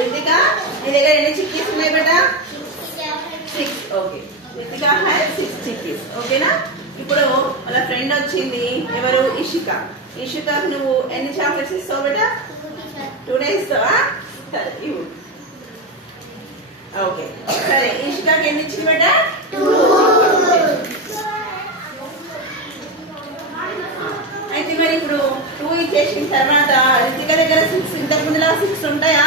రితిక నీ దగ్గర ఎన్ని చిక్కీస్ ఉన్నాయి బేటా? 6. Okay, Ritika has 6 chickies. ఓకేనా? ఇప్పుడు వాళ్ళ ఫ్రెండ్ వచ్చింది, ఎవరు? ఇషిక. ఇషిక నువ్వు ఎన్ని చాక్లెట్స్ ఇస్తావు బేటా? 2 ఇస్తావా? సరే ఇవ్వు. ఓకే సరే, ఇషికకి ఎన్ని ఇచ్చింది బేటా? 2. అయితే మరి ఇప్పుడు 2 ఇచ్చేసిన తర్వాత రితిక దగ్గర 6, ఇంతకు ముందులా 6 ఉంటాయా?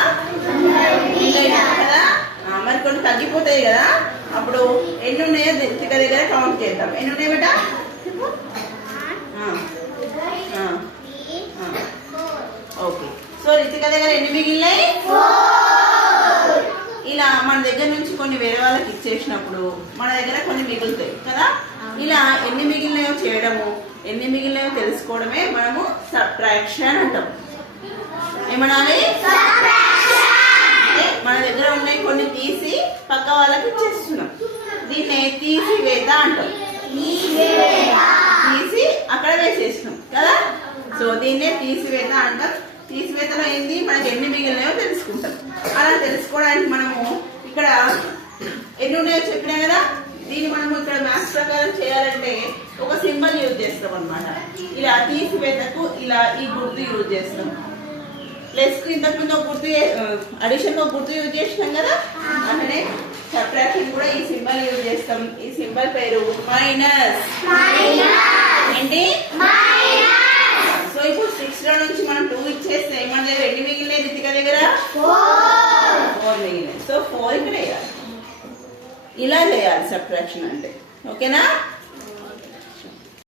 కదా. మరి కొన్ని తగ్గిపోతాయి కదా, అప్పుడు ఎన్ని ఉన్నాయో రితిక దగ్గర కౌంట్ చేద్దాం. ఎన్ని ఉన్నాయి బేటా? ఓకే, సో రితిక దగ్గర ఎన్ని మిగిలినాయి? 4. ఇలా మన దగ్గర నుంచి కొన్ని వేరే వాళ్ళకి ఇచ్చేసినప్పుడు మన దగ్గర కొన్ని మిగులుతాయి కదా. ఇలా ఎన్ని మిగిలినాయో చేయడము, ఎన్ని మిగిలినాయో తెలుసుకోవడమే మనము సబ్ట్రాక్షన్ అంటాం. ఏమనాలి? మన దగ్గర ఉన్నాయి కొన్ని తీసి పక్క వాళ్ళకి ఇచ్చేస్తున్నాం, దీన్ని తీసివేత అంటాం. తీసి అక్కడ వేసేసినాం కదా, సో దీన్నే తీసివేత అంటాం. తీసివేతలో ఏంది, మనకి ఎన్ని మిగిలినాయో తెలుసుకుంటాం. అలా తెలుసుకోవడానికి మనము ఇక్కడ ఎన్ని ఉన్నాయో చెప్పినా కదా, దీన్ని మనము ఇక్కడ మ్యాథ్స్ ప్రకారం చేయాలంటే ఒక సింబల్ యూజ్ చేస్తాం అన్నమాట. ఇలా తీసివేతకు ఇలా ఈ గుర్తు యూజ్ చేస్తాం. ప్లస్ కు ఇంతకు ముందు ఒక గుర్తు, అడిషన్ ఒక గుర్తు యూజ్ చేసినాం కదా, అంటే సబ్ట్రాక్షన్ కూడా ఈ సింబల్ యూజ్ చేస్తాం. ఈ సింబల్ పేరు మైనస్. ఏంటి? సో ఇప్పుడు 6 లో నుంచి మనం 2 ఇచ్చేస్తే మన దగ్గర ఎన్ని మిగిలినాయి? రితిక దగ్గర 4 మిగిలినాయి. సో 4 ఇక్కడ వేయాలి. ఇలా చేయాలి సబ్ట్రాక్షన్ అంటే. ఓకేనా?